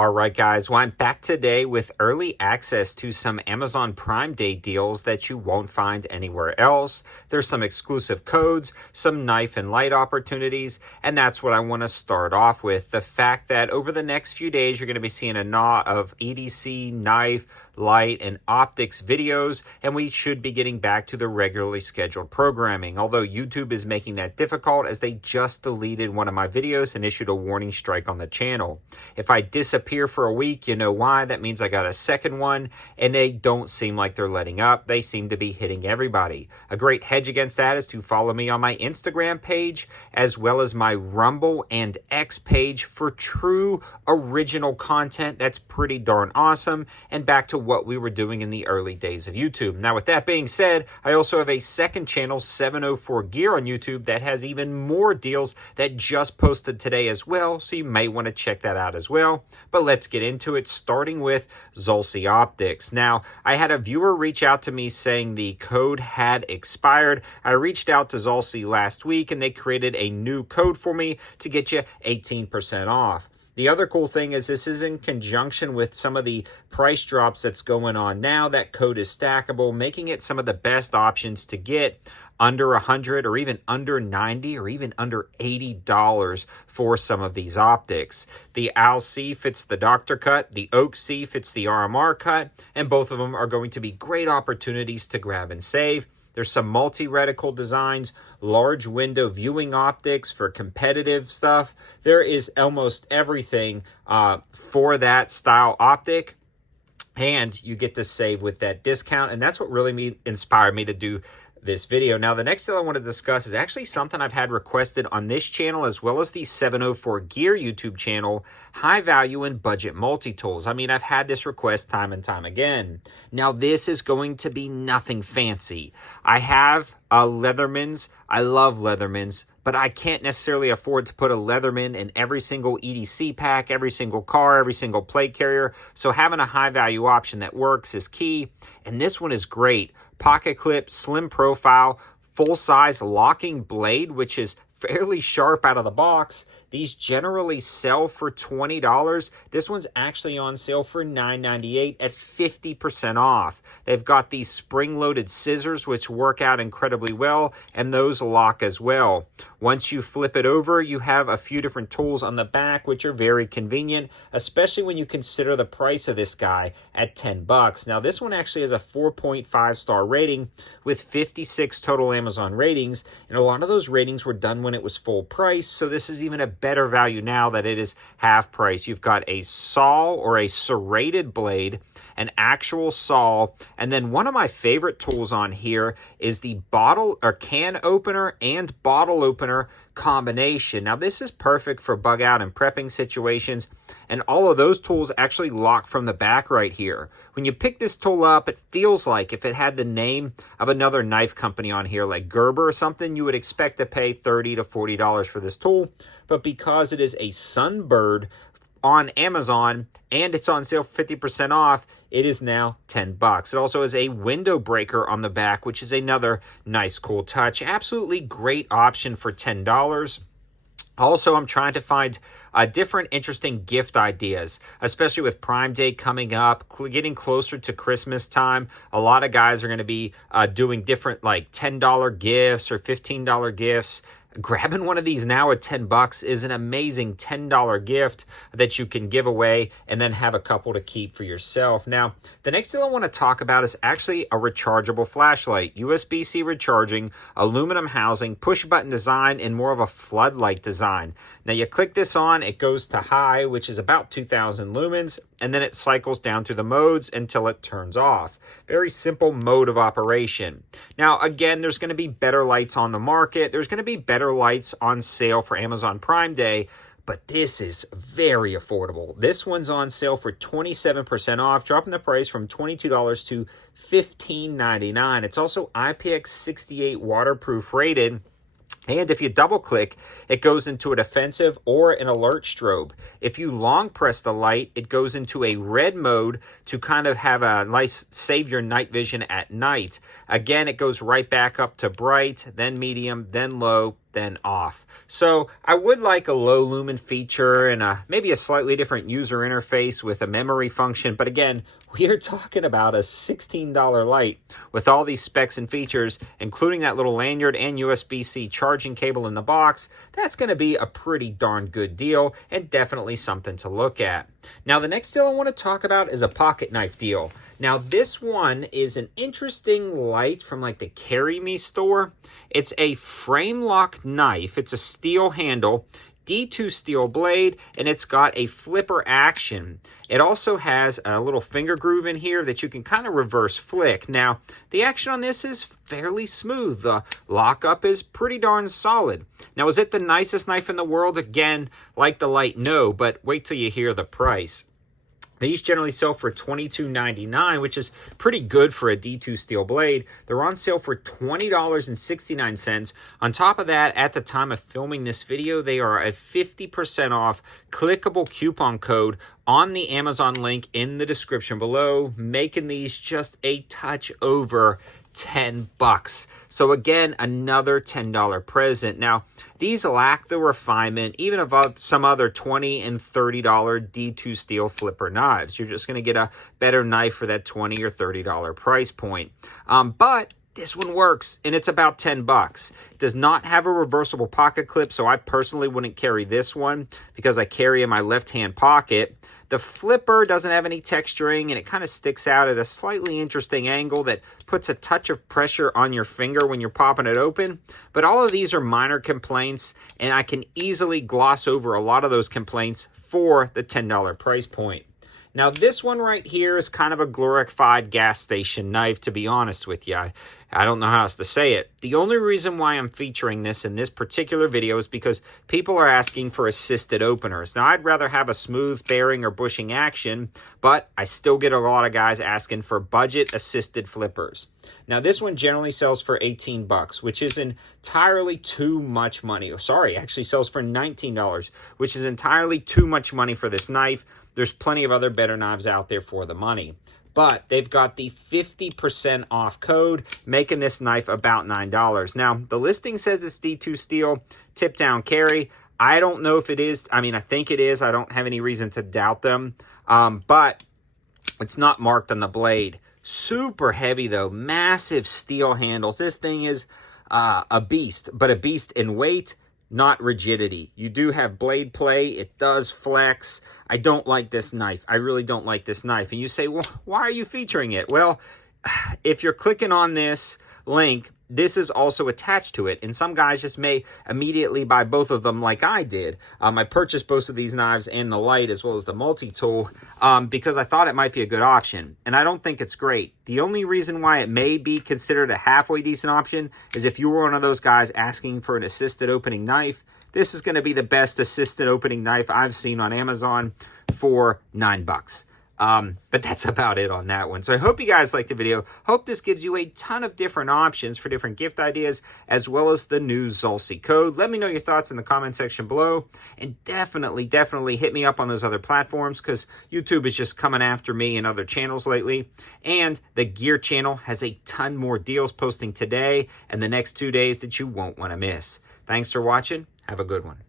All right, guys. Well, I'm back today with early access to some Amazon Prime Day deals that you won't find anywhere else. There's some exclusive codes, some knife and light opportunities, and that's what I want to start off with. The fact that over the next few days, you're going to be seeing a lot of EDC, knife, light, and optics videos, and we should be getting back to the regularly scheduled programming. Although YouTube is making that difficult as they just deleted one of my videos and issued a warning strike on the channel. If I disappear for a week, you know why. That means I got a second one, and they don't seem like they're letting up. They seem to be hitting everybody. A great hedge against that is to follow me on my Instagram page, as well as my Rumble and X page for true original content that's pretty darn awesome, and back to what we were doing in the early days of YouTube. Now, with that being said, I also have a second channel, 704 Gear on YouTube, that has even more deals that just posted today as well, so you may want to check that out as well. But let's get into it, starting with Zulci Optics. Now, I had a viewer reach out to me saying the code had expired. I reached out to Zulci last week, and they created a new code for me to get you 18% off. The other cool thing is this is in conjunction with some of the price drops that's going on now. That code is stackable, making it some of the best options to get under $100 or even under $90 or even under $80 for some of these optics. The Owl C fits the Doctor cut, the Oak C fits the RMR cut, and both of them are going to be great opportunities to grab and save. There's some multi-reticle designs, large window viewing optics for competitive stuff. There is almost everything for that style optic, and you get to save with that discount, and that's what really inspired me to do this video. Now, the next thing I want to discuss is actually something I've had requested on this channel as well as the 704 Gear YouTube channel, high value and budget multi-tools. I mean, I've had this request time and time again. Now, this is going to be nothing fancy. I have a Leatherman's. I love Leatherman's, but I can't necessarily afford to put a Leatherman in every single EDC pack, every single car, every single plate carrier. So having a high value option that works is key. And this one is great. Pocket clip, slim profile, full size locking blade, which is fairly sharp out of the box. These generally sell for $20. This one's actually on sale for $9.98 at 50% off. They've got these spring-loaded scissors, which work out incredibly well, and those lock as well. Once you flip it over, you have a few different tools on the back, which are very convenient, especially when you consider the price of this guy at $10. Now, this one actually has a 4.5-star rating with 56 total Amazon ratings, and a lot of those ratings were done when it was full price, so this is even a better value now that it is half price. You've got a saw or a serrated blade, an actual saw, and then one of my favorite tools on here is the bottle or can opener and bottle opener combination. Now, this is perfect for bug out and prepping situations, and all of those tools actually lock from the back right here. When you pick this tool up, it feels like if it had the name of another knife company on here, like Gerber or something, you would expect to pay $30 to $40 for this tool. But because it is a SUNBIRD on Amazon and it's on sale for 50% off, it is now $10. It also has a window breaker on the back, which is another nice, cool touch. Absolutely great option for $10. Also, I'm trying to find different interesting gift ideas, especially with Prime Day coming up, getting closer to Christmas time. A lot of guys are going to be doing different like $10 gifts or $15 gifts. Grabbing one of these now at $10 is an amazing $10 gift that you can give away and then have a couple to keep for yourself. Now, the next thing I want to talk about is actually a rechargeable flashlight. USB-C recharging, aluminum housing, push-button design, and more of a floodlight design. Now, you click this on, it goes to high, which is about 2,000 lumens, and then it cycles down through the modes until it turns off. Very simple mode of operation. Now, again, there's going to be better lights on the market. There's going to be better lights on sale for Amazon Prime Day, but this is very affordable. This one's on sale for 27% off, dropping the price from $22 to $15.99. It's also IPX68 waterproof rated. And if you double click, it goes into a defensive or an alert strobe. If you long press the light, it goes into a red mode to kind of have a nice save your night vision at night. Again, it goes right back up to bright, then medium, then low, than off. So I would like a low lumen feature and maybe a slightly different user interface with a memory function. But again, we are talking about a $16 light with all these specs and features, including that little lanyard and USB-C charging cable in the box. That's going to be a pretty darn good deal and definitely something to look at. Now, the next deal I want to talk about is a pocket knife deal. Now, this one is an interesting light from like the Carry Me store. It's a frame lock knife. It's a steel handle, D2 steel blade, and it's got a flipper action. It also has a little finger groove in here that you can kind of reverse flick. Now, the action on this is fairly smooth. The lockup is pretty darn solid. Now, is it the nicest knife in the world? Again, like the light, no, but wait till you hear the price. These generally sell for $22.99, which is pretty good for a D2 steel blade. They're on sale for $20.69. On top of that, at the time of filming this video, they are a 50% off clickable coupon code on the Amazon link in the description below, making these just a touch over $10. So again, another $10 present. Now, these lack the refinement even of some other $20 and $30 D2 steel flipper knives. You're just going to get a better knife for that $20 or $30 price point. But this one works, and it's about $10. It does not have a reversible pocket clip, so I personally wouldn't carry this one because I carry in my left-hand pocket. The flipper doesn't have any texturing, and it kind of sticks out at a slightly interesting angle that puts a touch of pressure on your finger when you're popping it open. But all of these are minor complaints, and I can easily gloss over a lot of those complaints for the $10 price point. Now, this one right here is kind of a glorified gas station knife, to be honest with you. I don't know how else to say it. The only reason why I'm featuring this in this particular video is because people are asking for assisted openers. Now, I'd rather have a smooth bearing or bushing action, but I still get a lot of guys asking for budget assisted flippers. Now, this one generally sells for $18, which is entirely too much money. Sorry, actually sells for $19, which is entirely too much money for this knife. There's plenty of other better knives out there for the money. But they've got the 50% off code, making this knife about $9. Now, the listing says it's D2 steel, tip down carry. I don't know if it is. I mean, I think it is. I don't have any reason to doubt them. But it's not marked on the blade. Super heavy, though. Massive steel handles. This thing is a beast, but a beast in weight, not rigidity. You do have blade play. It does flex. I don't like this knife. I really don't like this knife. And you say, well, why are you featuring it? Well, if you're clicking on this link, this is also attached to it. And some guys just may immediately buy both of them like I did. I purchased both of these knives and the light as well as the multi-tool because I thought it might be a good option. And I don't think it's great. The only reason why it may be considered a halfway decent option is if you were one of those guys asking for an assisted opening knife. This is going to be the best assisted opening knife I've seen on Amazon for $9. But that's about it on that one. So I hope you guys liked the video. Hope this gives you a ton of different options for different gift ideas, as well as the new Zulci code. Let me know your thoughts in the comment section below. And definitely hit me up on those other platforms, because YouTube is just coming after me and other channels lately. And the Gear channel has a ton more deals posting today and the next 2 days that you won't want to miss. Thanks for watching. Have a good one.